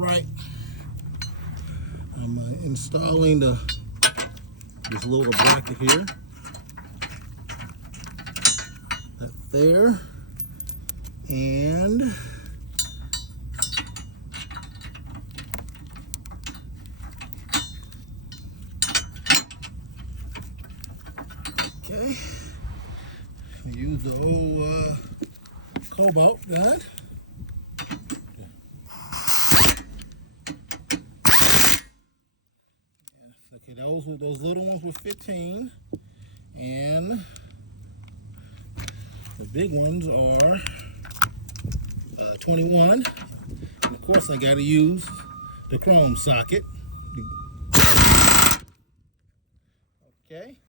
right. I'm installing this little bracket here. That there. And okay, use the old KOBALT gun. Okay, those little ones were 15, and the big ones are 21. And of course, I got to use the chrome socket. Okay.